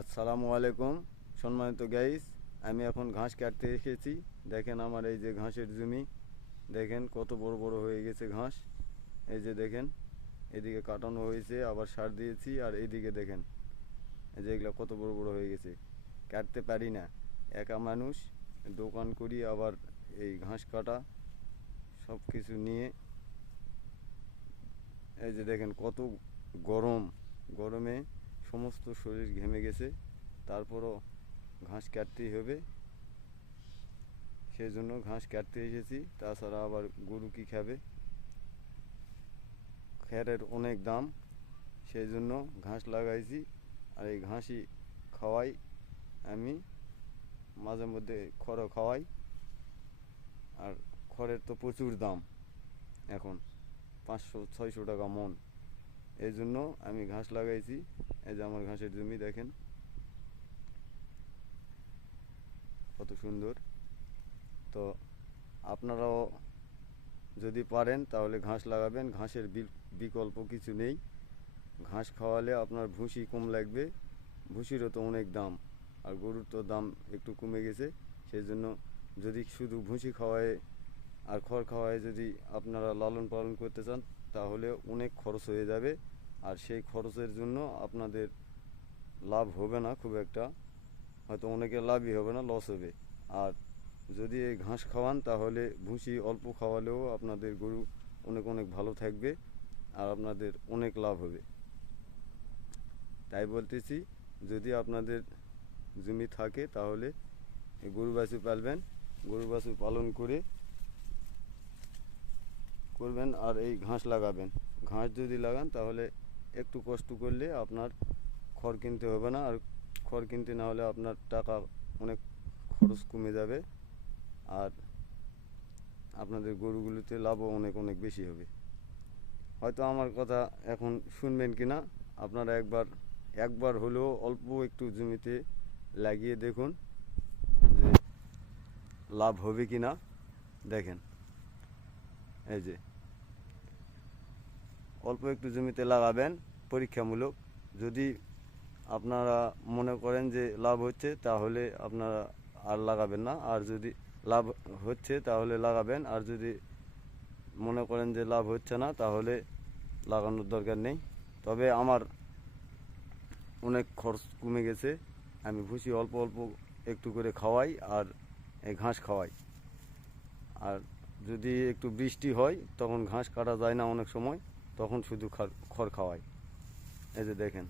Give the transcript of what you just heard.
আসসালামু আলাইকুম সম্মানিত গাইস, আমি এখন ঘাস কাটতে এসেছি। দেখেন আমার এই যে ঘাসের জমি, দেখেন কত বড় বড় হয়ে গেছে ঘাস। এই যে দেখেন, এদিকে কাটানো হয়েছে, আবার সার দিয়েছি, আর এইদিকে দেখেন এই যে এগুলো কত বড় বড় হয়ে গেছে। কাটতে পারি না, একা মানুষ, দোকান করি, আবার এই ঘাস কাটা সব কিছু নিয়ে। এই যে দেখেন কত গরম, গরমে সমস্ত শরীর ঘেমে গেছে, তারপরও ঘাস কাটতেই হবে। সেই জন্য ঘাস কাটতে এসেছি, তাছাড়া আবার গরু কি খাবে, খড়ের অনেক দাম, সেই জন্য ঘাস লাগাইছি। আর এই ঘাসই খাওয়াই আমি, মাঝে মধ্যে খড়ও খাওয়াই। আর খড়ের তো প্রচুর দাম এখন, 500-600 টাকা মন। এই জন্য আমি ঘাস লাগাইছি। এই যে আমার ঘাসের জমি দেখেন কত সুন্দর। তো আপনারাও যদি পারেন তাহলে ঘাস লাগাবেন, ঘাসের বিকল্প কিছু নেই। ঘাস খাওয়ালে আপনার ভুসি কম লাগবে, ভুসিরও তো অনেক দাম, আর গরুর তো দাম একটু কমে গেছে। সেই জন্য যদি শুধু ভুসি খাওয়ায় আর খড় খাওয়ায় যদি আপনারা লালন পালন করতে চান, তাহলে অনেক খরচ হয়ে যাবে। আর সেই খরচের জন্য আপনাদের লাভ হবে না খুব একটা, হয়তো অনেকের লাভই হবে না, লস হবে। আর যদি এই ঘাস খাওয়ান তাহলে ভুসি অল্প খাওয়ালেও আপনাদের গরু অনেক অনেক ভালো থাকবে, আর আপনাদের অনেক লাভ হবে। তাই বলতেছি, যদি আপনাদের জমি থাকে তাহলে এই গরু বাছুর পালবেন, গরু বাছুর পালন করবেন, আর এই ঘাস লাগাবেন। ঘাস যদি লাগান তাহলে একটু কষ্ট করলে আপনার খড় কিনতে হবে না, আর খড় কিনতে না হলে আপনার টাকা অনেক খরচ কমে যাবে, আর আপনাদের গরুগুলোতে লাভও অনেক অনেক বেশি হবে। হয়তো আমার কথা এখন শুনবেন কি না, আপনারা একবার হলেও অল্প একটু জমিতে লাগিয়ে দেখুন যে লাভ হবে কি না। দেখেন এই যে অল্প একটু জমিতে লাগাবেন পরীক্ষামূলক, যদি আপনারা মনে করেন যে লাভ হচ্ছে তাহলে আপনারা আর লাগাবেন না, আর যদি লাভ হচ্ছে তাহলে লাগাবেন, আর যদি মনে করেন যে লাভ হচ্ছে না তাহলে লাগানোর দরকার নেই। তবে আমার অনেক খরচ কমে গেছে, আমি ভুসি অল্প অল্প একটু করে খাওয়াই, আর এই ঘাস খাওয়াই। আর যদি একটু বৃষ্টি হয় তখন ঘাস কাটা যায় না অনেক সময়, তখন শুধু খড় খাওয়াই। এই যে দেখেন।